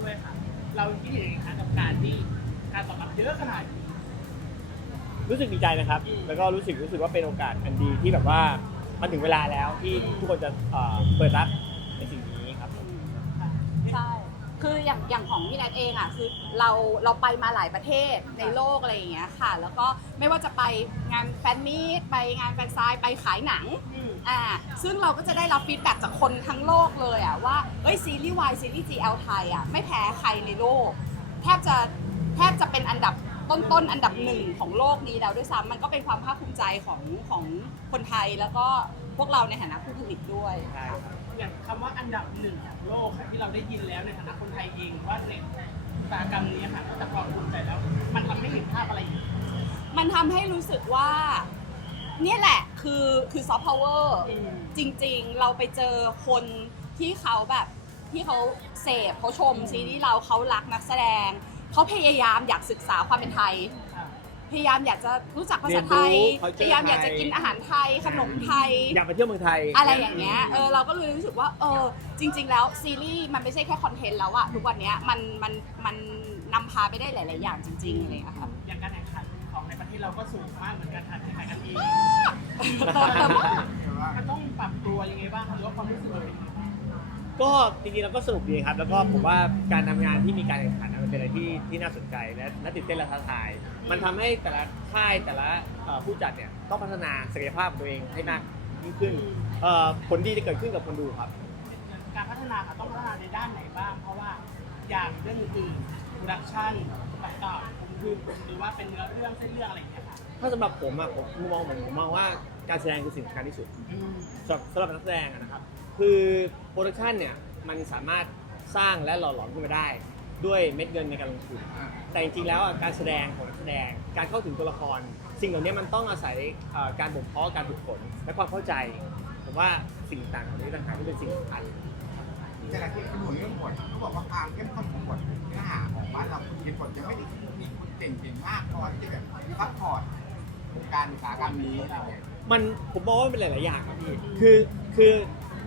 ด้วยค่ะ เราคิดยังไงคะกับการที่การตอบรับเยอะขนาดนี้ รู้สึกดีใจนะครับแล้วก็รู้สึกรู้สึกว่าเป็นโอกาสอันดีที่แบบว่ามันถึงเวลาแล้วที่ทุกคนจะเปิดรับในสิ่งนี้ครับใช่ คืออย่างอย่างของพี่แนทเองอะคือเราเราไปมาหลายประเทศในโลกอะไรอย่างเงี้ยค่ะ แล้วก็ไม่ว่าจะไปงานแฟนมีตไปงานแฟนไซด์ไปขายหนัง อ่าซึ่งเราก็จะได้รับฟีดแบ็กจากคนทั้งโลกเลยอะว่าเฮ้ยซีรีส์วายซีรีส์ GL ไทยอะไม่แพ้ใครในโลก แทบจะแทบจะเป็นอันดับต้นๆ อันดับหนึ่งของโลกนี้แล้วด้วยซ้ำมันก็เป็นความภาคภูมิใจของของคนไทยแล้วก็พวกเราในฐานะผู้ผลิตด้วย ใช่ครับอย่างคำว่าอันดับหนึ่งของโลกค่ะที่เราได้ยินแล้วในฐานะคนไทยเองว่าในอุตสาหกรรมนี้ค่ะนอกจากความภูมิใจแล้ว มันทำให้เห็นภาพอะไรอีก มันทำให้รู้สึกว่า เนี่ยแหละ คือคือซอฟต์พาวเวอร์อืมจริงๆ เราไปเจอคนที่เขาแบบที่เขาเสพเขาชมซีรีส์เราเขารักนักแสดง เขาพยายามอยากศึกษาความเป็นไทยค่ะพยายามอยากจะรู้จักภาษาไทย เรียนรู้ culture พยายามอยากจะไทยกินอาหารไทยขนมไทย อยากไปเที่ยวเมืองไทย อะไรอย่างเงี้ย เออเราก็เลยรู้สึกว่า เออ จริง ๆ แล้วซีรีส์มันไม่ใช่แค่คอนเทนต์แล้วอะทุกวันเนี้ยมันมันมันนำพาไปได้หลาย ๆ อย่างจริง ๆ อะไรอย่างเงี้ยค่ะ อย่างการแข่งขันของ ในประเทศเราก็สูงมากเหมือนกันค่ะแข่งขันกันเองเติมเติมมันต้องปรับตัวยังไงบ้างคะหรือว่าความรู้สึกเราเป็นยังไงบ้างก็จริงๆแล้วก็สนุกดีครับ แล้วก็ผมว่าการทำงานที่มีการแข่งขันมันเป็นอะไรที่ที่น่าสนใจและและตื่นเต้นและท้าทาย มันทำให้แต่ละค่ายแต่ละเอ่อผู้จัดเนี่ยต้องพัฒนาศักยภาพของตัวเองให้มากยิ่งขึ้นเอ่อผลดีจะเกิดขึ้นกับคนดูครับ การพัฒนาค่ะต้องพัฒนาในด้านไหนบ้าง เพราะว่าอย่างเรื่องอื่น ดักชั่นต่างๆผมคือหรือว่าเป็นเนื้อเรื่องเส้นเรื่องอะไรอย่างเงี้ยค่ะถ้าสำหรับผมอะผมมุมมองผมผมมองว่าการแสดงคือสิ่งสำคัญที่สุดสำหรับสำหรับนักแสดงอะนะครับ คือโปรดักชันเนี่ยมันสามารถสร้างและหล่อหลอมขึ้นมาได้ ด้วยเม็ดเงินในการลงทุน แต่จริงๆแล้วอะการแสดงของนักแสดง การเข้าถึงตัวละคร สิ่งเหล่านี้มันต้องอาศัยเอ่อการบ่มเพาะการฝึกฝนและความเข้าใจ ผมว่าสิ่งต่างๆเหล่านี้ต่างหากที่เป็นสิ่งสำคัญ แต่ละที่เป็นห่วงเรื่องบทเขาบอกว่าความเข้มข้นของบทเนื้อหาของบ้านเราคุณเขียนบทยังไม่ได้มีคนเก่งๆมากพอที่จะแบบซัพพอร์ตการอุตสาหกรรมนี้อะไรเงี้ยมันผมมองว่ามันเป็นหลายๆอย่างครับพี่คือคือ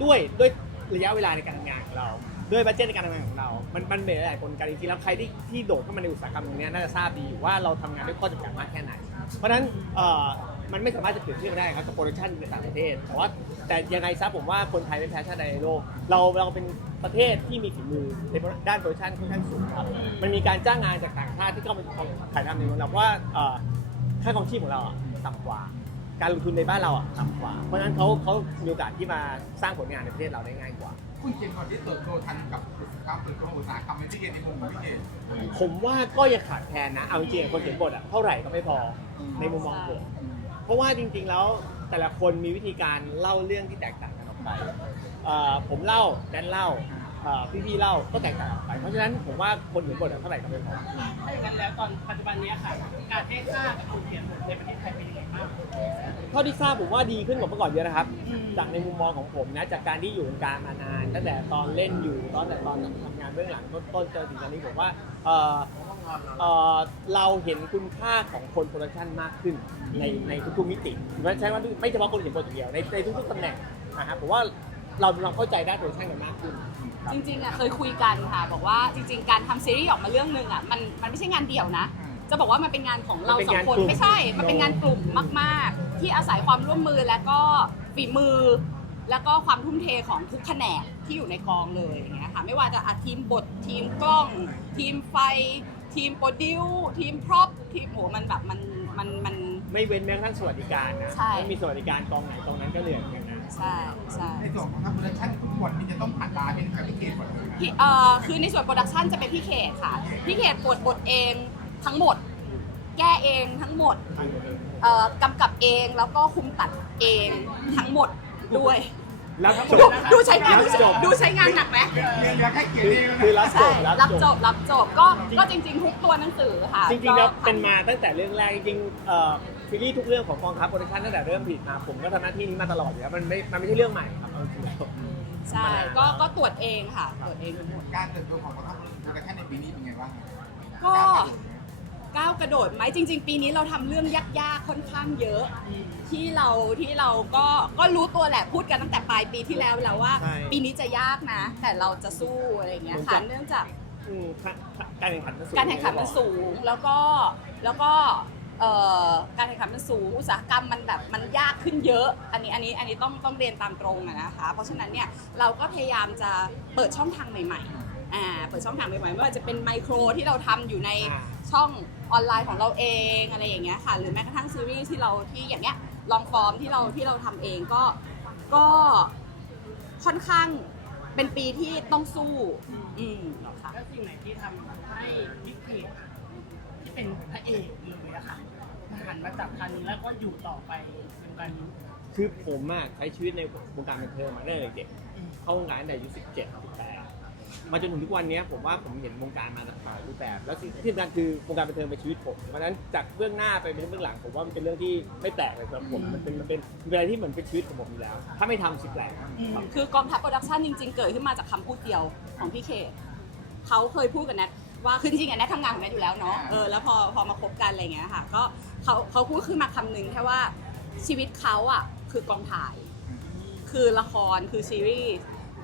ด้วยด้วยระยะเวลาในการทำงานของเรา ด้วยบัจเจตในการทำงานของเรา มันมันเป็นหลายๆคนกันจริงๆแล้วใครที่ที่โดดเข้ามาในอุตสาหกรรมตรงเนี้ยน่าจะทราบดีอยู่ว่าเราทำงานด้วยข้อจำกัดมากแค่ไหน เพราะฉะนั้นเอ่อมันไม่สามารถจะเปรียบเทียบได้ครับกับโปรดักชันในต่างประเทศแต่ว่าแต่ยังไงซะผมว่าคนไทยเป็นแฟชั่นในโลก เราเราเป็น ประเทศที่มีฝีมือในด้านโปรดักชันค่อนข้างสูงครับมันมีการจ้างงานจากต่างชาติที่เข้ามาถ่ายทำในเมืองเราเพราะว่าเอ่อค่าครองชีพของเราอะต่ำกว่า การลงทุนในบ้านเราอะต่ำกว่า เพราะฉะนั้นเขาเขามีโอกาสที่มาสร้างผลงานในประเทศเราได้ง่ายกว่าคุณเขียนบทที่เติบโตทันกับการเติบโตของอุตสาหกรรมในที่เรียนในมุมของพี่เกศผมว่าก็ยังขาดแคลนนะเอาจริงๆคนเขียนบทอะเท่าไหร่ก็ไม่พอในมุมมองผมเพราะว่าจริง ๆ แล้วแต่ละคนมีวิธีการเล่าเรื่องที่แตกต่างกันออก ไปเอ่อผมเล่าแดนเล่าเอ่อพี่ๆเล่าก็แตกต่างออกไป เพราะฉะนั้นผมว่าคนเขียนบทอะเท่าไหร่ก็ไม่พอ ถ้าอย่างนั้นแล้วตอนปัจจุบันเนี้ยค่ะ การให้ค่ากับคนเขียนบทในประเทศไทยเป็นยังไงบ้าง เท่าที่ทราบผมว่าดีขึ้นกว่าเมื่อก่อนเยอะนะครับจากในมุมมองของผมนะ จากการที่อยู่วงการมานานตั้งแต่ตอนเล่นอยู่ตอนแต่ตอนทำงานเบื้องหลังต้นๆจนถึงตอนนี้ผมว่าเอ่อเอ่อเราเห็นคุณค่าของคนโปรดักชันมากขึ้นในในทุกๆมิติไม่ใช่ว่าไม่เฉพาะคนเขียนบทอย่างเดียวในในทุกๆตำแหน่ง นะครับผมว่าเราเราเข้าใจด้านโปรดักชันกันมากขึ้นครับ จริงๆอะเคยคุยกันค่ะ บอกว่าจริง ๆ การทำซีรีส์ออกมาเรื่องหนึ่งอะมันมันไม่ใช่งานเดี่ยวนะ จะบอกว่ามันเป็นงานของเรามันเป็นสองงานคนกลุ่ม ไม่ใช่ มันเป็นงานกลุ่มมากๆ ที่อาศัยความร่วมมือและก็ฝีมือ แล้วก็ความทุ่มเทของทุกแผนกที่อยู่ในกองเลยอย่างเงี้ยค่ะไม่ว่าจะอะทีมบททีมกล้อง ทีมไฟ ทีมโปรดิวทีมพร็อพทีมโหมันแบบมันมันมัน ไม่เว้นแม้กระทั่งสวัสดิการนะใช่ไม่มีสวัสดิการกองไหนกองนั้นก็เหลือเหมือนกันนะ ใช่ใช่ในส่วนของทางโปรดักชั่นทุกคนนี่จะต้องผ่านตาเป็นกับพี่เกศหมดเลยนะพี่เอ่อคือในส่วนโปรดักชันจะเป็นพี่เขตค่ะ พี่เขตบทบทเองทั้งหมด แก้เองทั้งหมดทางตัวเองเอ่อกำกับเองแล้วก็คุมตัดเองทั้งหมดด้วย รับจดูบดูใช้งานรับจบดูใช้งานหนักไหม เรียนแค่เกียรคือติคือรับจใช่ บรับจบ รับจบ ก็ ก็จริงๆ ทุกตัวหนังสือค่ะจริงๆแล้วก็เป็นมาตั้งแต่เรื่องแรกจริงๆเอ่อ ซีรีส์ทุกเรื่องของกองทัพโปรดักชันตั้งแต่เริ่มผลิตมาผมก็ทำหน้าที่นี้มาตลอดอยู่แล้วมันไม่มันไม่ใช่เรื่องใหม่ครับเอาจริงๆแล้ว ใช่ก็ก็ตรวจเองค่ะ ตรวจเองทั้งหมด การเติบโตของกองทัพโปรดักชั่นในปีนี้เป็นไงบ้างก็ ก้าวกระโดดไหมจริง ๆ ปีนี้เราทำเรื่องยากๆค่อนข้างเยอะ ที่เราที่เราก็ก็รู้ตัวแหละพูดกันตั้งแต่ปลายปีที่แล้วแล้วว่า ใช่ปีนี้จะยากนะ แต่เราจะสู้อะไรอย่างเงี้ยเหมือนค่ะกับเนื่องจาก อืมค่ะการแข่งขันมันสูง การแข่งขันมันสูงแล้วก็แล้วก็ เอ่อการแข่งขันมันสูงอุตสาหกรรมมันแบบมันยากขึ้นเยอะ อันนี้อันนี้อันนี้ต้องต้องเรียนตามตรงอะนะคะ เพราะฉะนั้นเนี่ยเราก็พยายามจะเปิดช่องทางใหม่ๆอ่าเปิดช่องทางใหม่ๆไม่ว่าจะเป็นไมโครที่เราทำอยู่ในช่องออนไลน์ของเราเองอะไรอย่างเงี้ยค่ะหรือแม้กระทั่งซีรีส์ที่เราที่อย่างเงี้ยลองฟอร์มที่เราที่เราทำเองก็ก็ค่อนข้างเป็นปีที่ต้องสู้อืมค่ะ แล้วสิ่งไหนที่ทำให้วิกฤตที่เป็นพระเอก อะค่ะมาหันมาจับคันนี้แล้วก็อยู่ต่อไปเป็นการนี้คือผมอะใช้ชีวิตในวงการบันเทิงมาตั้งแต่เด็กๆเข้าวงการตั้งแต่อายุ17 18มาจนถึงทุกวันเนี้ยผมว่าผมเห็นวงการมาหลากหลายรูปแบบ แล้วสิ่งที่สำคัญคือวงการบันเทิงเป็นชีวิตผมเพราะฉะนั้นจากเบื้องหน้าไปเป็นเบื้องหลังผมว่ามันเป็นเรื่องที่ไม่แปลกเลยสำหรับผมมันเป็นมันเป็นมันเป็นอะไรที่เหมือนเป็นชีวิตของผมอยู่แล้ว ถ้าไม่ทำสิแปลกครับคือกองทัพโปรดักชันจริงๆ เกิดขึ้นมาจากคำพูดเดียวของพี่เคเขาเคยพูดกับแนท ว่าคือจริงๆอะแนททำงานของแนทอยู่แล้วเนาะเออแล้วพอพอมาคบกันอะไรเงี้ยค่ะ ก็เขาเขาพูดขึ้นมาคำหนึงแค่ว่าชีวิตเขาอะคือกองถ่าย คือละครคือซีรีส์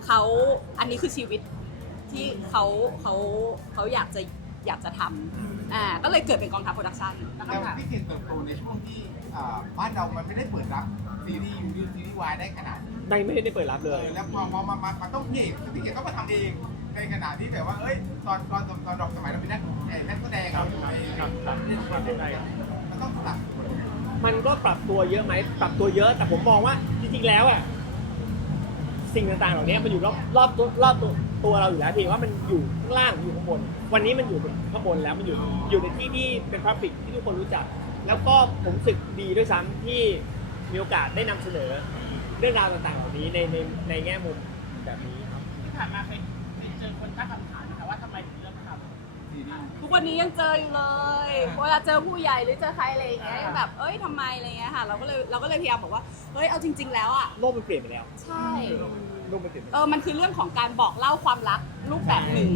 เขาอันนี้คือชีวิตที่เขาเขาเขาอยากจะอยากจะทำอ่าก็เลยเกิดเป็นกองทัพโปรดักชันแล้วแต่คำถามพี่เก่งเติบโตในช่วงที่อ่าบ้านเรามันไม่ได้เปิดรับซีรีส์ยูซีรีส์วายได้ขนาดนี้ได้ไม่ได้เปิดรับเลยแล้วพอพอมามามาต้องพี่เอกพี่เก่งต้องมาทำเอง ในขณะที่แบบว่าเอ้ยตอนตอนตอนตอนเราสมัยเราเป็นนักเอ่อนักแสดงเราอยู่ในครับครับครับได้ครับมันต้องปรับมันก็ปรับตัวเยอะไหมปรับตัวเยอะ แต่ผมมองว่าจริงๆแล้วอะสิ่งต่างๆเหล่านี้มันอยู่รอบรอบตัวรอบตัวตัวเราอยู่แล้วเพียงว่ามันอยู่ข้างล่างอยู่ข้างบน วันนี้มันอยู่ข้างบนแล้วมันอยู่อยู่ในที่ที่เป็นพับลิกที่ทุกคนรู้จัก แล้วก็ผมรู้สึกดีด้วยซ้ำที่มีโอกาสได้นำเสนอเรื่องราวต่างๆ เหล่านี้ในในในแง่มุมแบบนี้ครับ ที่ผ่านมาเคย วันนี้ยังเจออยู่เลยเวลาเจอผู้ใหญ่หรือเจอใครอะไรอย่างเงี้ยยังแบบเอ้ยทำไมอะไรเงี้ยค่ะ เราก็เลยเราก็เลยพยายามบอกว่าเฮ้ยเอาจริง ๆ แล้วอะโลกมันเปลี่ยนไปแล้วใช่ โลกมันเปลี่ยนไปเอแล้วอ มันคือเรื่องของการบอกเล่าความรักรูปแบบหนึ่ง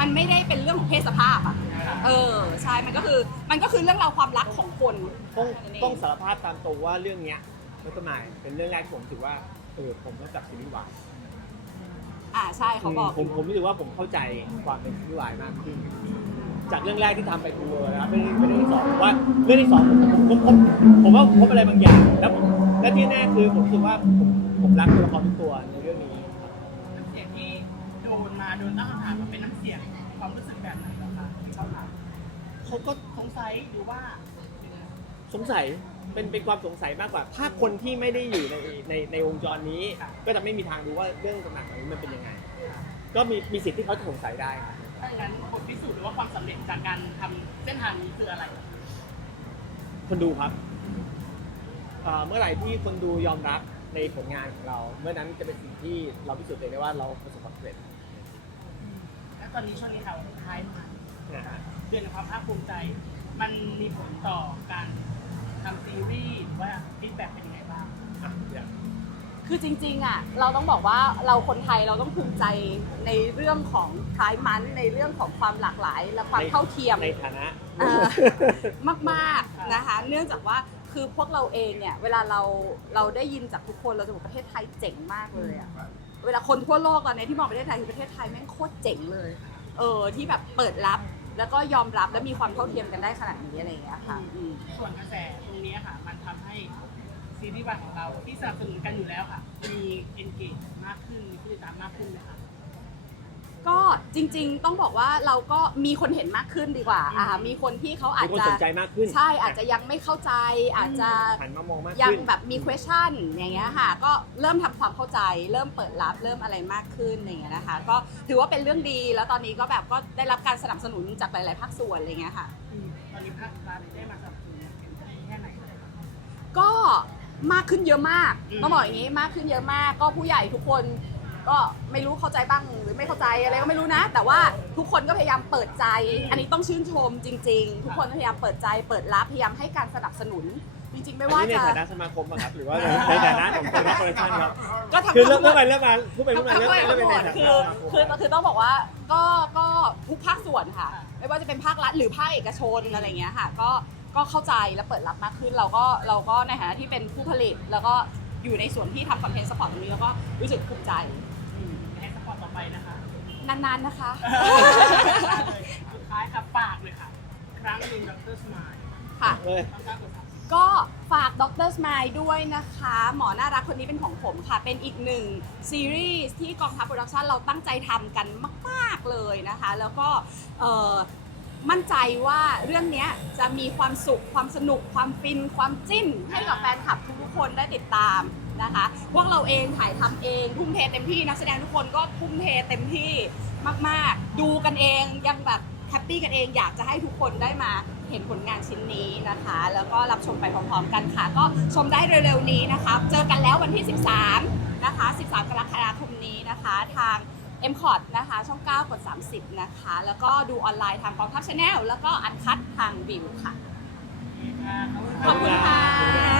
มันไม่ได้เป็นเรื่องของเพศสภาพอะ เออ ใช่ มันก็คือ มันก็คือเรื่องราวความรักของคนต้องแค่นั้นเต้องสารภาพตามตรงว่าเรื่องเนี้ยแล้วก็หมายเป็นเรื่องแรกที่ผมถือว่าเออผมต้องจับซีรีส์วายอ่า ใช่ เขาบอก ผมผมรู้สึกว่าผมเข้าใจความเป็นซีรีส์วายมากขึ้น จากเรื่องแรกที่ทำไปทูเวอร์นะครับเป็นเป็นเรื่องที่สองผมว่าเรื่องที่สองผมผมผมผมว่าผมพบอะไรบางอย่างแล้วผมและที่แน่คือผมรู้สึกว่าผมผมรักตัวละครทุกตัวในเรื่องนี้ น้ำเสียงที่โดนมาโดนตั้งคำถามมันเป็นน้ำเสียงความรู้สึกแบบไหนเหรอคะที่เขาถามเขาก็สงสัยหรือว่าสงสัยเป็นเป็นความสงสัยมากกว่า ถ้าคนที่ไม่ได้อยู่ในในในวงจรนี้ ก็จะไม่มีทางรู้ว่าเรื่องต่างๆเหล่านี้มันเป็นยังไง ก็มีมีสิทธิ์ที่เขาจะสงสัยได้ครับ ถ้าอย่างนั้นบทพิสูจน์หรือว่าความสำเร็จจากการทำเส้นทางนี้คืออะไร คนดูครับเอ่อเมื่อไหร่ที่คนดูยอมรับในผลงานของเรา เมื่อนั้นจะเป็นสิ่งที่เราพิสูจน์เองได้ว่าเราประสบความสำเร็จและตอนนี้ช่วงนี้ค่ะท้ายมานะฮะเดือนแห่งความภาคภูมิใจ มันมีผลต่อการทำซีรีส์หรือว่าฟีดแบ็กเป็นยังไงบ้างอะเนี่ย คือจริงๆอะเราต้องบอกว่าเราคนไทยเราต้องภูมิใจในเรื่องของพรายมันในเรื่องของความหลากหลาย และความเท่าเทียมในฐานะเอ่อมากๆนะคะ เนื่องจากว่าคือพวกเราเองเนี่ยเวลาเราเราได้ยินจากทุกคนเราจะบอกประเทศไทยเจ๋งมากเลยอะเวลาคนทั่วโลกตอนนี้ที่มองประเทศไทยคือประเทศไทยแม่งโคตรเจ๋งเลย เออที่แบบเปิดรับแล้วก็ยอมรับและมีความเท่าเทียมกันได้ขนาดนี้อะไรอย่างเงี้ยค่ะอืมส่วนกระแสตรงนี้ค่ะ มันทำให้ ซีรีส์วายของเราที่สนับสนุนกันอยู่แล้วค่ะ มีเอนเกจมากขึ้นมีผู้ติดตามมากขึ้นไหมคะ ก็จริงๆต้องบอกว่าเราก็มีคนเห็นมากขึ้นดีกว่าอ่า มีคนที่เขาอาจมีคนจะสนใจมากขึ้นใช่อาจจะยังไม่เข้าใจ อาจจะหันมามองมากยังขึ้น แบบมี question อย่างเงี้ยค่ะ ก็เริ่มทำความเข้าใจ เริ่มเปิดรับเริ่มอะไรมากขึ้นอย่างเงี้ยนะคะ ก็ถือว่าเป็นเรื่องดีแล้วตอนนี้ก็แบบก็ได้รับการสนับสนุนจากหลายๆภาคส่วนอะไรเงี้ยค่ะ ตอนนี้ภาครัฐได้มาสนับสนุนแค่ไหนคะก็ มากขึ้นเยอะมากอืมต้องบอกอย่างนี้มากขึ้นเยอะมาก ก็ผู้ใหญ่ทุกคน ก็ไม่รู้เข้าใจบ้างหรือไม่เข้าใจอะไรก็ไม่รู้นะ แต่ว่าทุกคนก็พยายามเปิดใจ อันนี้ต้องชื่นชมจริง ๆ ทุกคนพยายามเปิดใจเปิดรับพยายามให้การสนับสนุน จริง ๆ ไม่อันว่านี้ในจะ ฐานะสมาคมอะครับหรือว่าในฐานะของคนรับโปรดักชั่นครับก็ทำคือเริ่มทั้งหมเริ่มดไปเริ่มมาพูดไปพูดมาทั้งเริ่มหมไปดเริ่มไปในฐานะคือคือคือต้องบอกว่าก็ก็ทุกภาคส่วนค่ะ ไม่ว่าจะเป็นภาครัฐหรือภาคเอกชนอะไรเงี้ยค่ะ ก็ ก็เข้าใจและเปิดรับมากขึ้น เราก็เราก็ในฐานะที่เป็นผู้ผลิต แล้วก็อยู่ในส่วนที่ทำคอนเทนต์สปอร์ตตรงนี้แล้วก็รู้สึกภูมิใจให้สปอร์ตต่อไปนะคะนานๆนะคะ สุดท้ายกับปากเลยค่ะ ครั้งหนึ่งดรสมายค่ะเลยต้องการกดสามก็ฝากดรสมายด้วยนะคะ หมอน่ารักคนนี้เป็นของผมค่ะ เป็นอีกหนึ่งซีรีส์ที่กองทัพโปรดักชันเราตั้งใจทำกันมาก ๆ เลยนะคะ แล้วก็เอ่อ มั่นใจว่าเรื่องเนี้ยจะมีความสุข ความสนุก ความฟิน ความจิ้น ให้กับแฟนคลับทุกๆคนได้ติดตามนะคะ พวกเราเองถ่ายทำเองทุ่มเทเต็มที่นักแสดงทุกคนก็ทุ่มเทเต็มที่มากๆ ดูกันเองยังแบบแฮปปี้กันเองอยากจะให้ทุกคนได้มาเห็นผลงานชิ้นนี้นะคะ แล้วก็รับชมไปพร้อมๆกันค่ะ ก็ชมได้เร็วๆนี้นะคะ เจอกันแล้ววันที่ 13 นะคะ 13 กรกฎาคมนี้นะคะ ทาง m c o t นะคะ ช่อง 9 กด 30 นะคะ แล้วก็ดูออนไลน์ทางกองทัพชาแนลแล้วก็อันคัดทางวิวค่ะ ขอบคุณค่ะ